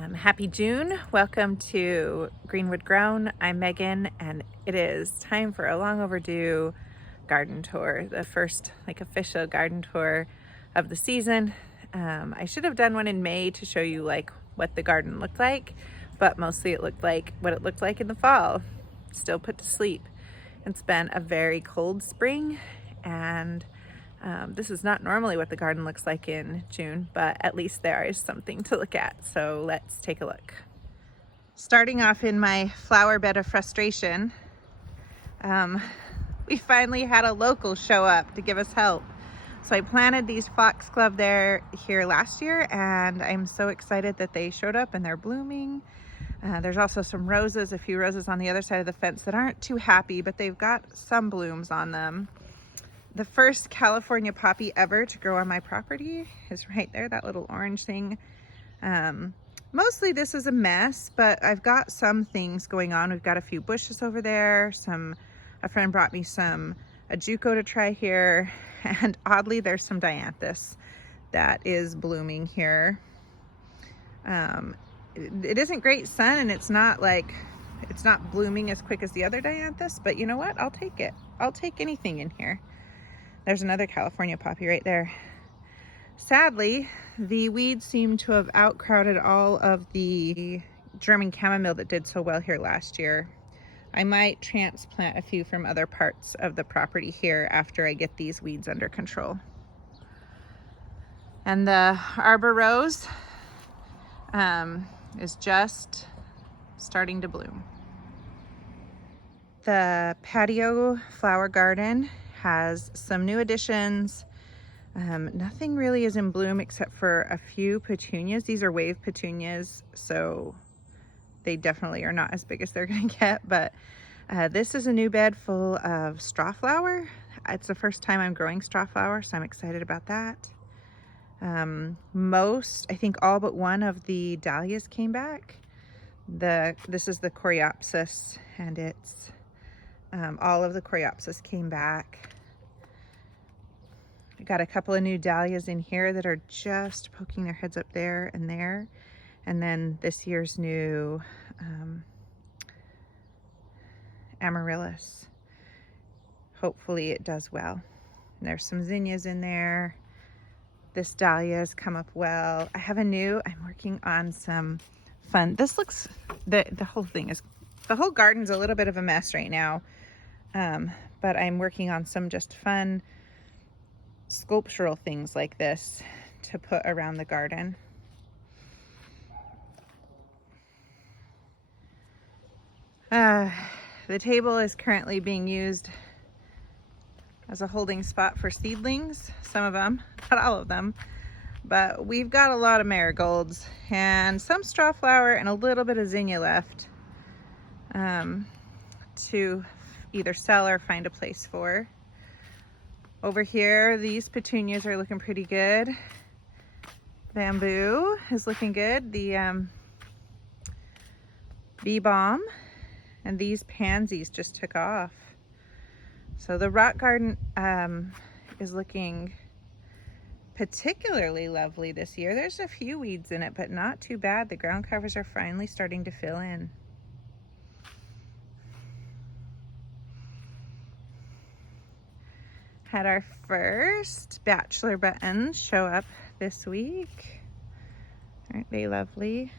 Happy June. Welcome to Greenwood Grown. I'm Megan, and it is time for a long overdue garden tour, the first official garden tour of the season. I should have done one in May to show you what the garden looked like, but mostly it looked like what it looked like in the fall, still put to sleep. It's been a very cold spring, and this is not normally what the garden looks like in June, but at least there is something to look at. So let's take a look. Starting off in my flower bed of frustration, we finally had a local show up to give us help. So I planted these foxglove here last year, and I'm so excited that they showed up and they're blooming. There's also some roses, a few roses on the other side of the fence that aren't too happy, but they've got some blooms on them. The first California poppy ever to grow on my property is right there, that little orange thing. Mostly this is a mess, but I've got some things going on. We've got a few bushes over there. A friend brought me some Artichoke to try here, and oddly there's some Dianthus that is blooming here. It isn't great sun, and it's not blooming as quick as the other Dianthus, but you know what? I'll take it. I'll take anything in here. There's another California poppy right there. Sadly, the weeds seem to have outcrowded all of the German chamomile that did so well here last year. I might transplant a few from other parts of the property here after I get these weeds under control. And the arbor rose is just starting to bloom. The patio flower garden has some new additions. Nothing really is in bloom except for a few petunias. These are wave petunias, so they definitely are not as big as they're gonna get, but this is a new bed full of straw flower. It's the first time I'm growing straw flower, so I'm excited about that. I think all but one of the dahlias came back. This is the Coreopsis, and it's all of the Coreopsis came back. I got a couple of new dahlias in here that are just poking their heads up there and there. And then this year's new amaryllis. Hopefully it does well. And there's some zinnias in there. This dahlia has come up well. I'm working on some fun. This looks, the whole garden's a little bit of a mess right now. But I'm working on some just fun sculptural things like this to put around the garden. The table is currently being used as a holding spot for seedlings, some of them, not all of them, but we've got a lot of marigolds and some straw flower and a little bit of zinnia left to either sell or find a place for. Over here, these petunias are looking pretty good. Bamboo is looking good. The bee balm and these pansies just took off. So the rock garden is looking particularly lovely this year. There's a few weeds in it, but not too bad. The ground covers are finally starting to fill in. Had our first bachelor buttons show up this week. Aren't they lovely?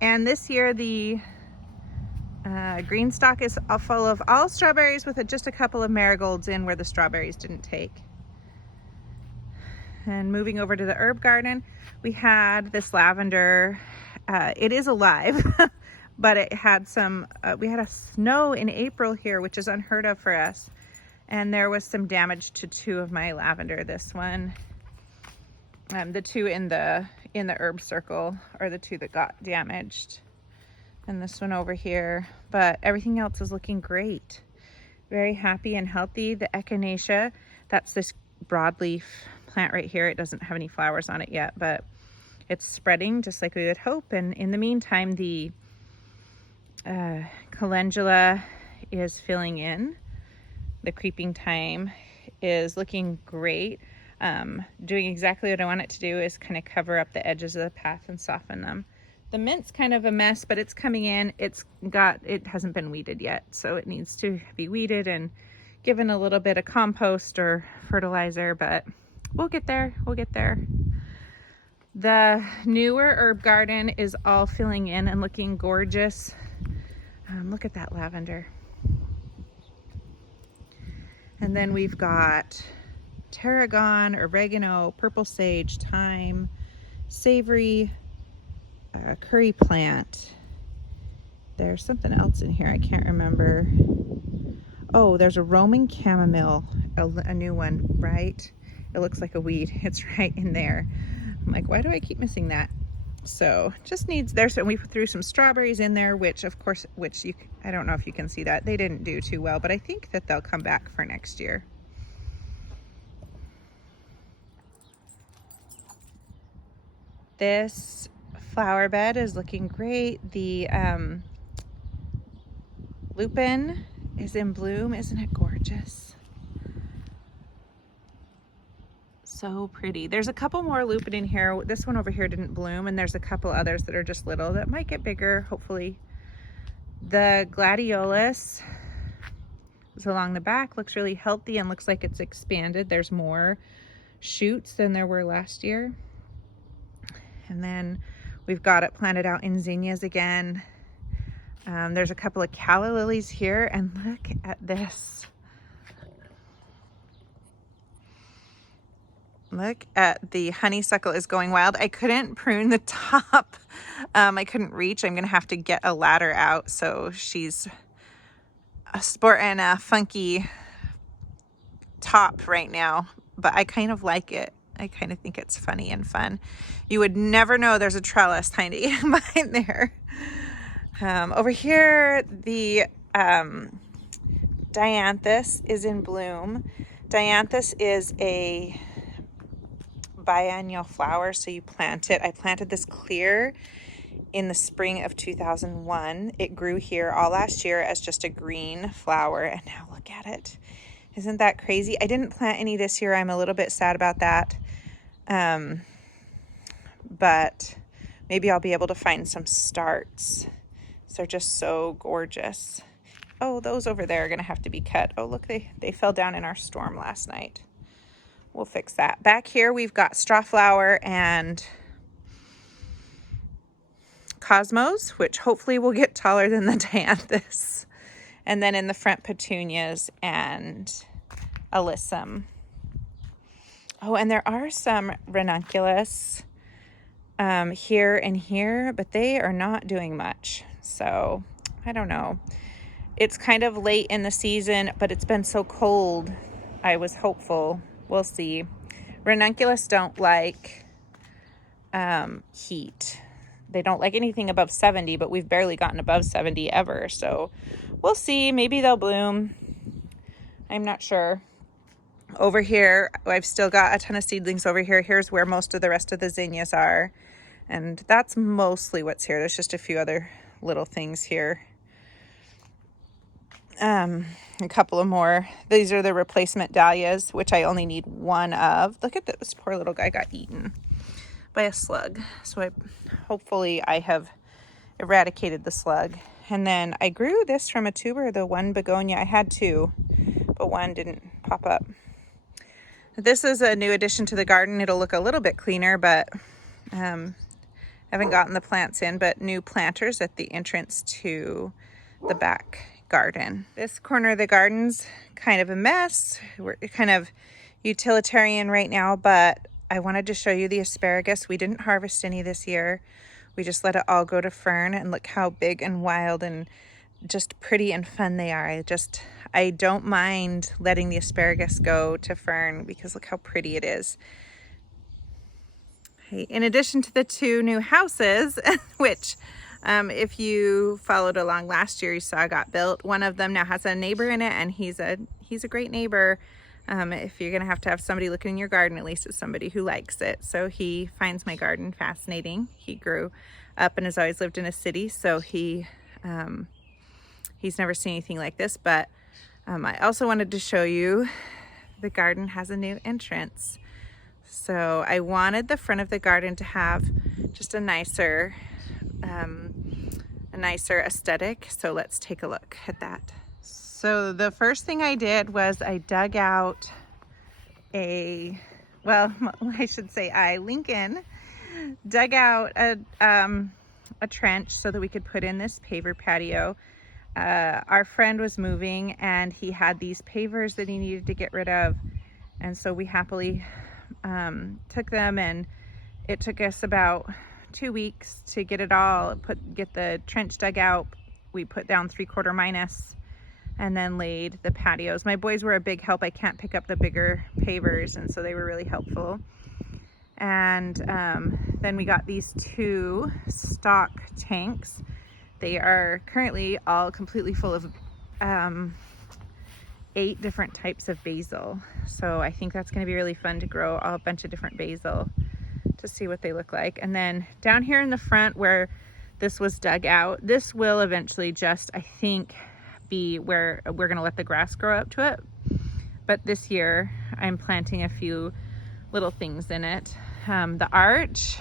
And this year the green stalk is full of all strawberries with just a couple of marigolds in where the strawberries didn't take. And moving over to the herb garden, we had this lavender. It is alive, but it had we had a snow in April here, which is unheard of for us. And there was some damage to two of my lavender. This one, the two in the herb circle are the two that got damaged. And this one over here, but everything else is looking great. Very happy and healthy. The Echinacea, that's this broadleaf plant right here. It doesn't have any flowers on it yet, but it's spreading just like we would hope. And in the meantime, the calendula is filling in. The creeping thyme is looking great. Doing exactly what I want it to do is kind of cover up the edges of the path and soften them. The mint's kind of a mess, but it's coming in. It hasn't been weeded yet, so it needs to be weeded and given a little bit of compost or fertilizer, but we'll get there. We'll get there. The newer herb garden is all filling in and looking gorgeous. Look at that lavender. And then we've got tarragon, oregano, purple sage, thyme, savory, curry plant. There's something else in here I can't remember. Oh, there's a Roman chamomile, a new one, right? It looks like a weed. It's right in there. I'm like, why do I keep missing that? So just needs there. So we threw some strawberries in there, which of course, I don't know if you can see that. They didn't do too well, but I think that they'll come back for next year. This flower bed is looking great. The lupin is in bloom. Isn't it gorgeous? So pretty. There's a couple more lupin in here. This one over here didn't bloom, and there's a couple others that are just little that might get bigger, hopefully. The gladiolus is along the back, looks really healthy and looks like it's expanded. There's more shoots than there were last year. And then we've got it planted out in zinnias again. There's a couple of calla lilies here, and look at this. Look at the honeysuckle is going wild. I couldn't prune the top. I couldn't reach. I'm gonna have to get a ladder out. So she's sporting a funky top right now, but I kind of like it. I kind of think it's funny and fun. You would never know there's a trellis tiny behind there. Over here, the Dianthus is in bloom. Dianthus is a biennial flower, so you plant it. I planted this clear in the spring of 2001. It grew here all last year as just a green flower, and now look at it. Isn't that crazy? I didn't plant any this year. I'm a little bit sad about that. But maybe I'll be able to find some starts. They're just so gorgeous. Oh, those over there are gonna have to be cut. Oh, look, they fell down in our storm last night. We'll fix that. Back here, we've got strawflower and cosmos, which hopefully will get taller than the dianthus. And then in the front, petunias and alyssum. Oh, and there are some ranunculus here and here, but they are not doing much. So I don't know. It's kind of late in the season, but it's been so cold. I was hopeful. We'll see. Ranunculus don't like heat. They don't like anything above 70, but we've barely gotten above 70 ever. So we'll see. Maybe they'll bloom. I'm not sure. Over here, I've still got a ton of seedlings over here. Here's where most of the rest of the zinnias are. And that's mostly what's here. There's just a few other little things here. A couple of more. These are the replacement dahlias, which I only need one of. Look at this poor little guy got eaten by a slug. So hopefully I have eradicated the slug. And then I grew this from a tuber, the one begonia. I had two, but one didn't pop up. This is a new addition to the garden. It'll look a little bit cleaner, but haven't gotten the plants in, but new planters at the entrance to the back garden. This corner of the garden's kind of a mess. We're kind of utilitarian right now, but I wanted to show you the asparagus. We didn't harvest any this year. We just let it all go to fern, and look how big and wild and just pretty and fun they are. I don't mind letting the asparagus go to fern because look how pretty it is. Hey, in addition to the two new houses, which if you followed along last year, you saw got built. One of them now has a neighbor in it, and he's a great neighbor. If you're gonna have to have somebody looking in your garden, at least it's somebody who likes it. So he finds my garden fascinating. He grew up and has always lived in a city, so he's never seen anything like this. But I also wanted to show you the garden has a new entrance. So I wanted the front of the garden to have just a nicer a nicer aesthetic. So let's take a look at that. So the first thing I did was I dug out Lincoln dug out a trench so that we could put in this paver patio. Our friend was moving and he had these pavers that he needed to get rid of. And so we happily took them, and it took us about 2 weeks to get it all, get the trench dug out. We put down 3/4 minus and then laid the patios. My boys were a big help. I can't pick up the bigger pavers, and so they were really helpful. And then we got these 2 stock tanks. They are currently all completely full of 8 different types of basil. So I think that's going to be really fun to grow a bunch of different basil to see what they look like. And then down here in the front where this was dug out, this will eventually just, I think, be where we're going to let the grass grow up to it. But this year I'm planting a few little things in it. The arch,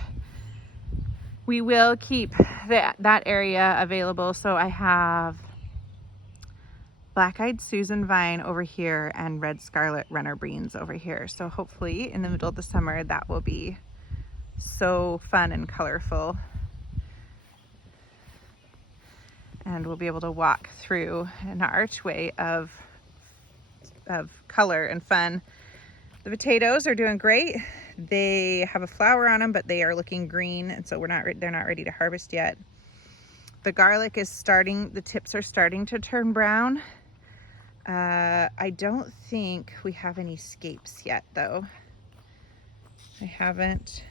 we will keep that area available. So I have black-eyed Susan vine over here and red scarlet runner beans over here. So hopefully in the middle of the summer that will be so fun and colorful. And we'll be able to walk through an archway of color and fun. The potatoes are doing great. They have a flower on them, but they are looking green, and so they're not ready to harvest yet. The garlic is the tips are starting to turn brown. I don't think we have any scapes yet though. I haven't.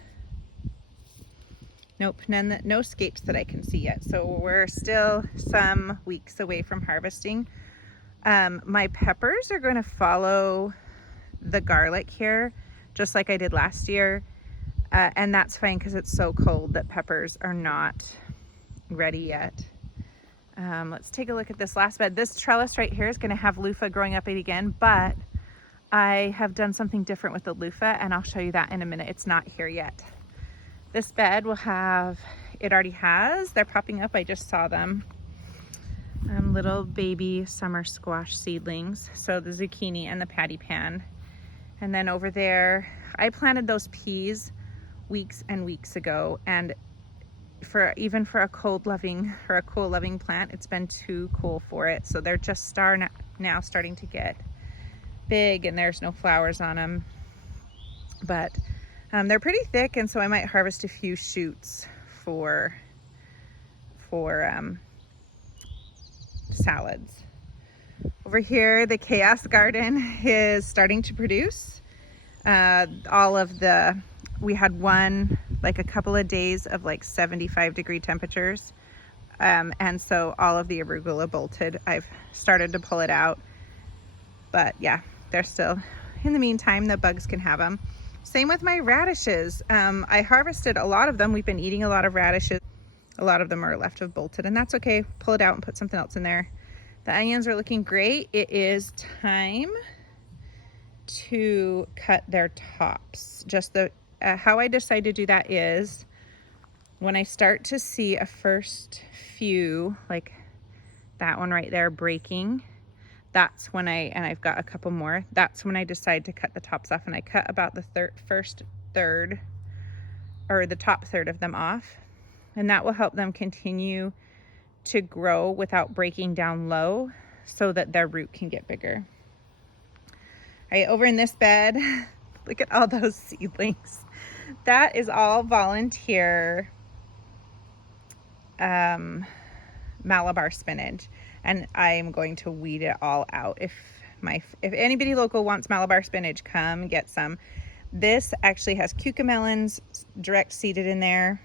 Nope, no scapes that I can see yet. So we're still some weeks away from harvesting. My peppers are going to follow the garlic here, just like I did last year. And that's fine because it's so cold that peppers are not ready yet. Let's take a look at this last bed. This trellis right here is going to have loofah growing up it again, but I have done something different with the loofah, and I'll show you that in a minute. It's not here yet. This bed will have, it already has, they're popping up, I just saw them. Little baby summer squash seedlings. So the zucchini and the patty pan. And then over there, I planted those peas weeks and weeks ago, and even for a cold loving or a cool loving plant, it's been too cool for it. So they're just now starting to get big, and there's no flowers on them. But they're pretty thick, and so I might harvest a few shoots for salads. Over here, the chaos garden is starting to produce. We had a couple of days of 75-degree temperatures. And so all of the arugula bolted. I've started to pull it out, but yeah, they're still, in the meantime, the bugs can have them. Same with my radishes. I harvested a lot of them. We've been eating a lot of radishes. A lot of them are left of bolted, and that's okay. Pull it out and put something else in there. The onions are looking great. It is time to cut their tops. Just how I decide to do that is when I start to see a first few, like that one right there, breaking, that's when I've got a couple more, that's when I decide to cut the tops off, and I cut about the first third, or the top third of them off, and that will help them continue to grow without breaking down low so that their root can get bigger. All right, over in this bed, look at all those seedlings. That is all volunteer Malabar spinach, and I'm going to weed it all out. If anybody local wants Malabar spinach, come get some. This actually has cucamelons direct seeded in there,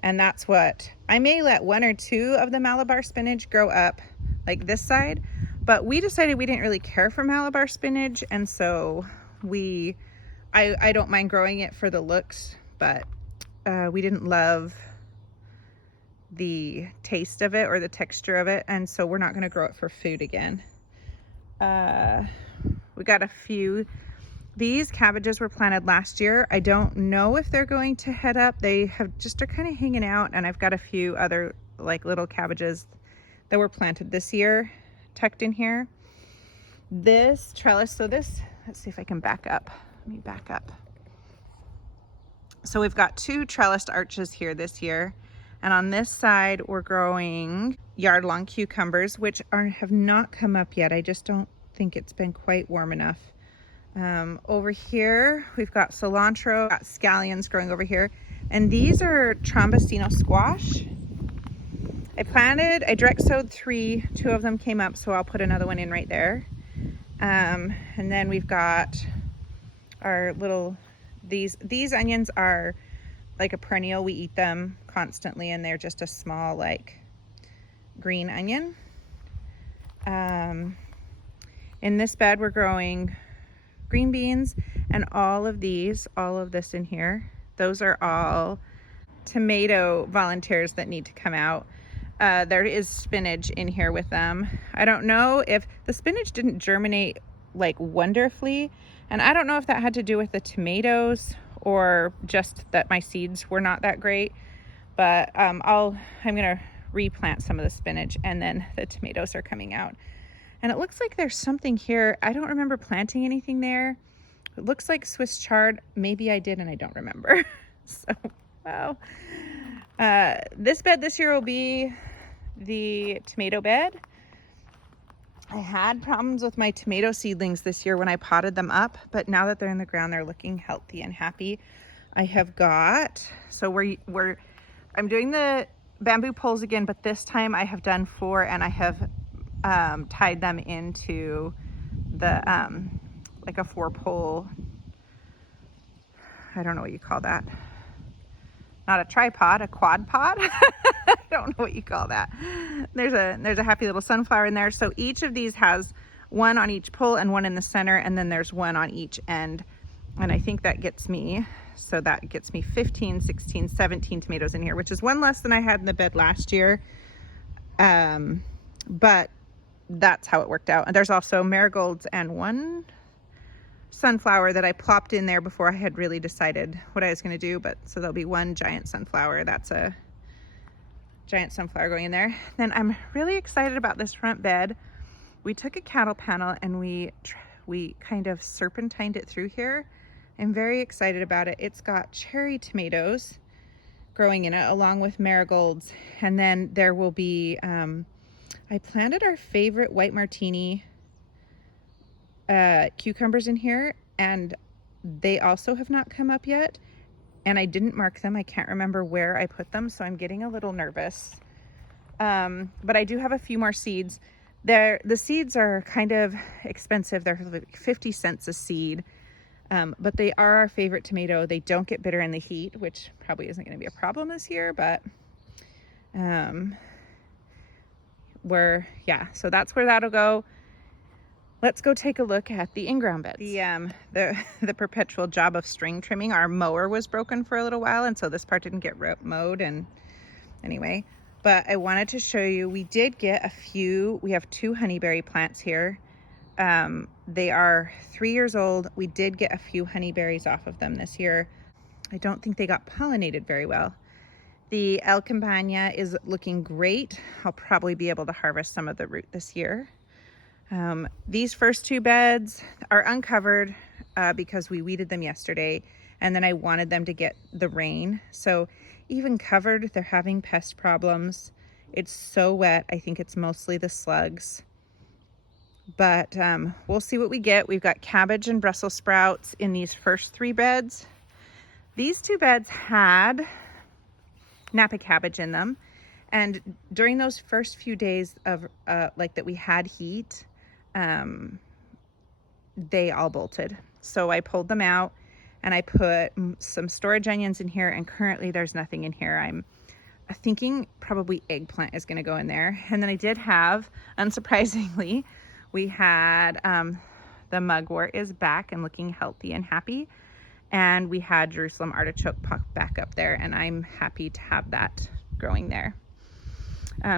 and that's what I may let 1 or 2 of the Malabar spinach grow up like this side, but we decided we didn't really care for Malabar spinach, and so I don't mind growing it for the looks, but we didn't love the taste of it or the texture of it, and so we're not going to grow it for food again. We got a few These cabbages were planted last year. I don't know if they're going to head up. They have just are kind of hanging out, and I've got a few other like little cabbages that were planted this year tucked in here. This trellis, so this, let's see if I can back up. Let me back up. So we've got 2 trellised arches here this year. And on this side, we're growing yard-long cucumbers, which have not come up yet. I just don't think it's been quite warm enough. Over here, we've got cilantro, got scallions growing over here. And these are Tromboscino Squash. I direct sowed 3, 2 of them came up, so I'll put another one in right there. And then we've got our little, these onions are like a perennial. We eat them constantly, and they're just a small like green onion. In this bed we're growing green beans, and all of this in here, those are all tomato volunteers that need to come out. There is spinach in here with them. I don't know if the spinach didn't germinate like wonderfully, and I don't know if that had to do with the tomatoes or just that my seeds were not that great, but I'm gonna replant some of the spinach, and then the tomatoes are coming out. And it looks like there's something here. I don't remember planting anything there. It looks like Swiss chard. Maybe I did and I don't remember. So, wow. This bed this year will be the tomato bed. I had problems with my tomato seedlings this year when I potted them up, but now that they're in the ground, they're looking healthy and happy. I have got, so I'm doing the bamboo poles again, but this time I have done 4, and I have tied them into the like a 4-pole, I don't know what you call that, not a tripod, a quad pod. I don't know what you call that. There's a happy little sunflower in there. So each of these has 1 on each pole and 1 in the center, and then there's 1 on each end, and I think that gets me 15, 16, 17 tomatoes in here, which is 1 less than I had in the bed last year, but that's how it worked out. And there's also marigolds and 1 sunflower that I plopped in there before I had really decided what I was going to do, but so there'll be 1 giant sunflower. That's a giant sunflower going in there. Then I'm really excited about this front bed. We took a cattle panel and we kind of serpentined it through here. I'm very excited about it. It's got cherry tomatoes growing in it along with marigolds, and then there will be I planted our favorite white martini cucumbers in here, and they also have not come up yet, and I didn't mark them. I can't remember where I put them, so I'm getting a little nervous. But I do have a few more seeds. The seeds are kind of expensive. They're like 50 cents a seed, but they are our favorite tomato. They don't get bitter in the heat, which probably isn't going to be a problem this year, but so that's where that'll go. Let's go take a look at the in-ground beds. The perpetual job of string trimming. Our mower was broken for a little while, and so this part didn't get mowed. And anyway, but I wanted to show you, we did get a few. We have 2 honeyberry plants here. They are 3 years old. We did get a few honeyberries off of them this year. I don't think they got pollinated very well. The El Campagna is looking great. I'll probably be able to harvest some of the root this year. These first 2 beds are uncovered because we weeded them yesterday, and then I wanted them to get the rain. So even covered, they're having pest problems. It's so wet. I think it's mostly the slugs. But we'll see what we get. We've got cabbage and Brussels sprouts in these first 3 beds. These 2 beds had Napa cabbage in them, and during those first few days of like that we had heat, they all bolted. So I pulled them out and I put some storage onions in here, and currently there's nothing in here. I'm thinking probably eggplant is going to go in there. And then I did have, unsurprisingly, we had the mugwort is back and looking healthy and happy, and we had Jerusalem artichoke pop back up there, and I'm happy to have that growing there.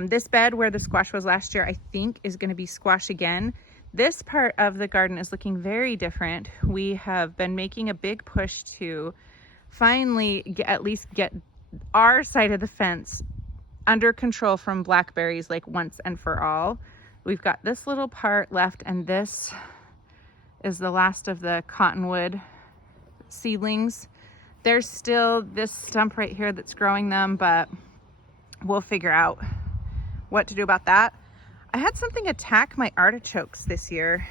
This bed where the squash was last year, I think is going to be squash again. This part of the garden is looking very different. We have been making a big push to finally at least get our side of the fence under control from blackberries, like once and for all. We've got this little part left, and this is the last of the cottonwood seedlings. There's still this stump right here that's growing them, but we'll figure out what to do about that. I had something attack my artichokes this year.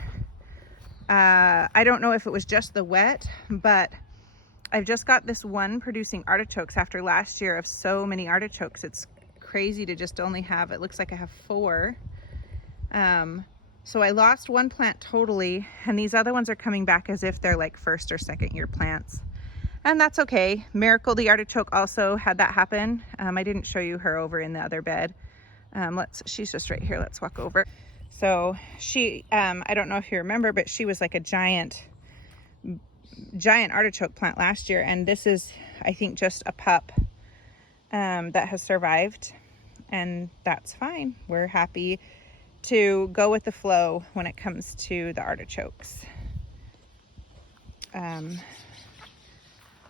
I don't know if it was just the wet, but I've just got this one producing artichokes after last year of so many artichokes. It's crazy to just only have, it looks like I have 4. So I lost one plant totally, and these other ones are coming back as if they're like 1st or 2nd year plants. And that's okay. Miracle the artichoke also had that happen. I didn't show you her over in the other bed. She's just right here. Let's walk over. So she, I don't know if you remember, but she was like a giant artichoke plant last year. And this is, I think, just a pup that has survived. And that's fine. We're happy to go with the flow when it comes to the artichokes.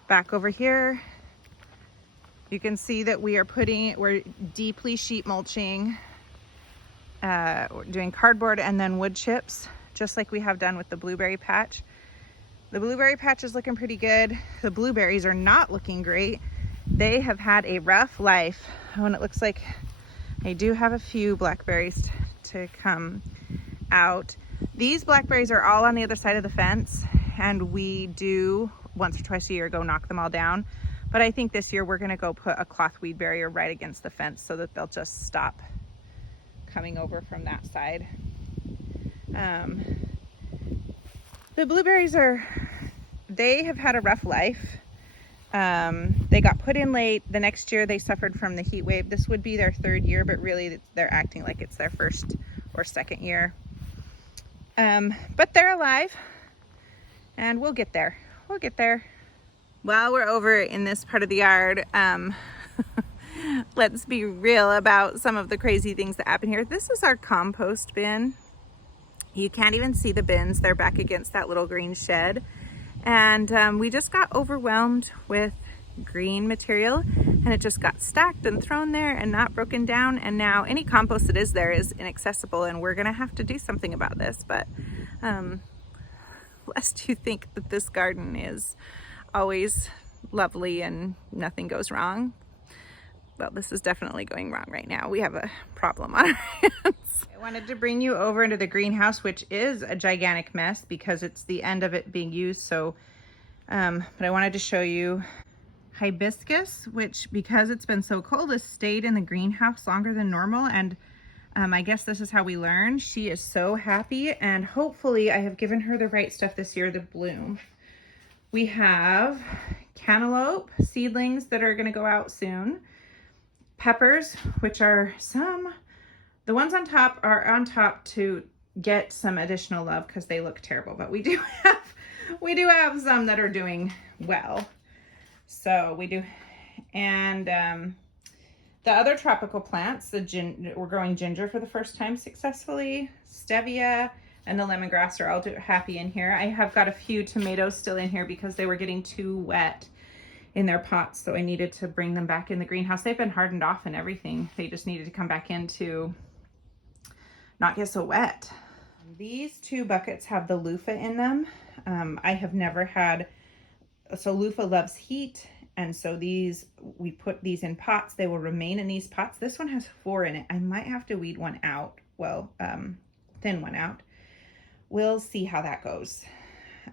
Back over here, you can see that we're deeply sheet mulching, we're doing cardboard and then wood chips, just like we have done with the blueberry patch. The blueberry patch is looking pretty good. The blueberries are not looking great. They have had a rough life. And it looks like I do have a few blackberries to come out. These blackberries are all on the other side of the fence, and we do once or twice a year go knock them all down. But I think this year we're gonna go put a cloth weed barrier right against the fence so that they'll just stop coming over from that side. The blueberries they have had a rough life. They got put in late. The next year they suffered from the heat wave. This would be their 3rd year, but really they're acting like it's their 1st or 2nd year. But they're alive, and we'll get there. We'll get there. While we're over in this part of the yard, let's be real about some of the crazy things that happen here. This is our compost bin. You can't even see the bins. They're back against that little green shed. And we just got overwhelmed with green material, and it just got stacked and thrown there and not broken down. And now any compost that is there is inaccessible, and we're gonna have to do something about this. But lest you think that this garden is always lovely and nothing goes wrong. Well, this is definitely going wrong right now. We have a problem on our hands. I wanted to bring you over into the greenhouse, which is a gigantic mess because it's the end of it being used. So, but I wanted to show you Hibiscus, which, because it's been so cold, has stayed in the greenhouse longer than normal. And I guess this is how we learn. She is so happy, and hopefully I have given her the right stuff this year to bloom. We have cantaloupe seedlings that are gonna go out soon. Peppers, which are the ones on top are on top to get some additional love because they look terrible, but we do have some that are doing well. So we do, and the other tropical plants, we're growing ginger for the first time successfully. Stevia and the lemongrass are all happy in here. I have got a few tomatoes still in here because they were getting too wet in their pots, so I needed to bring them back in the greenhouse. They've been hardened off and everything. They just needed to come back in to not get so wet. These 2 buckets have the loofah in them. I have never had, so loofah loves heat, and so we put these in pots. They will remain in these pots. This one has 4 in it. I might have to weed one out, well, thin one out. We'll see how that goes.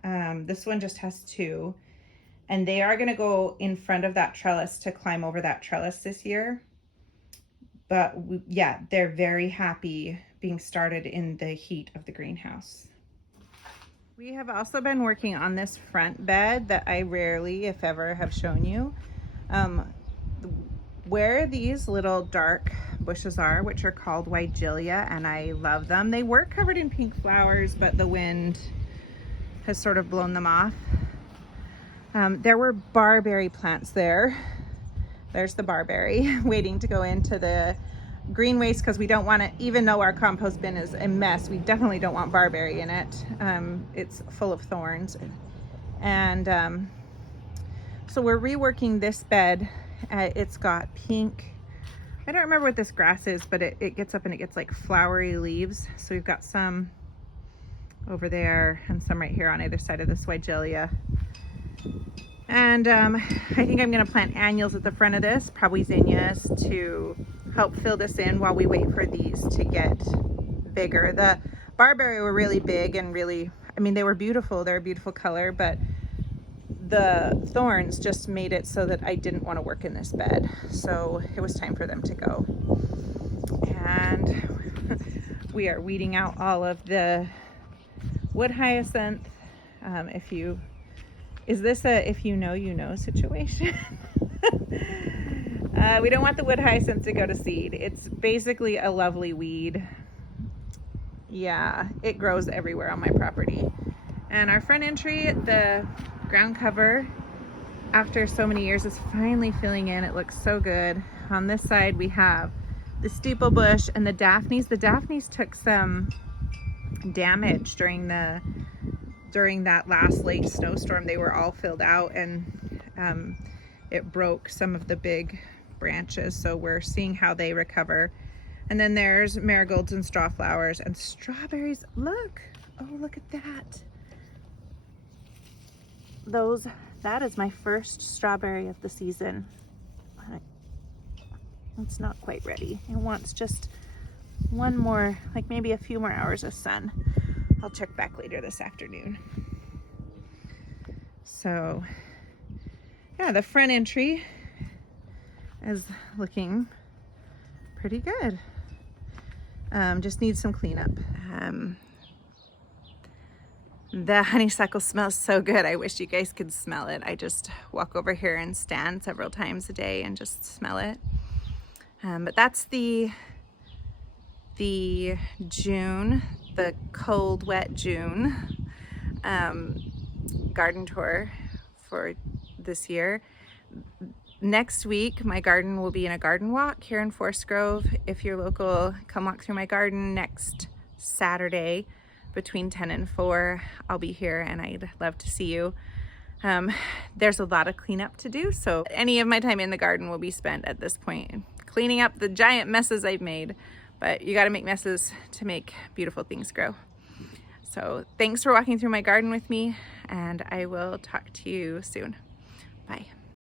This one just has 2. And they are gonna go in front of that trellis to climb over that trellis this year. But yeah, they're very happy being started in the heat of the greenhouse. We have also been working on this front bed that I rarely, if ever, have shown you. Where these little dark bushes are, which are called Weigelia, and I love them. They were covered in pink flowers, but the wind has sort of blown them off. There were barberry plants there. There's the barberry waiting to go into the green waste because we don't want it, even though our compost bin is a mess, we definitely don't want barberry in it. It's full of thorns. And so we're reworking this bed. It's got pink, I don't remember what this grass is, but it gets up and it gets like flowery leaves. So we've got some over there and some right here on either side of the Swigelia. And I think I'm gonna plant annuals at the front of this, probably zinnias, to help fill this in while we wait for these to get bigger. The barberry were really big and really, I mean, they were beautiful. They're a beautiful color, but the thorns just made it so that I didn't want to work in this bed. So it was time for them to go. And we are weeding out all of the wood hyacinth. Is this a if you know, you know situation? We don't want the wood hyacinth to go to seed. It's basically a lovely weed. Yeah, it grows everywhere on my property. And our front entry, the ground cover, after so many years, is finally filling in. It looks so good. On this side, we have the steeple bush and the daphnes. The daphnes took some damage during that last late snowstorm. They were all filled out, and it broke some of the big branches. So we're seeing how they recover. And then there's marigolds and straw flowers and strawberries. Look, oh, look at that. That is my first strawberry of the season. It's not quite ready. It wants just one more, like maybe a few more hours of sun. I'll check back later this afternoon. So yeah, the front entry is looking pretty good. Just needs some cleanup. The honeysuckle smells so good. I wish you guys could smell it. I just walk over here and stand several times a day and just smell it. But that's the June, the cold, wet June garden tour for this year. Next week, my garden will be in a garden walk here in Forest Grove. If you're local, come walk through my garden next Saturday between 10 and 4. I'll be here and I'd love to see you. There's a lot of cleanup to do, so any of my time in the garden will be spent at this point cleaning up the giant messes I've made. But you got to make messes to make beautiful things grow. So thanks for walking through my garden with me, and I will talk to you soon.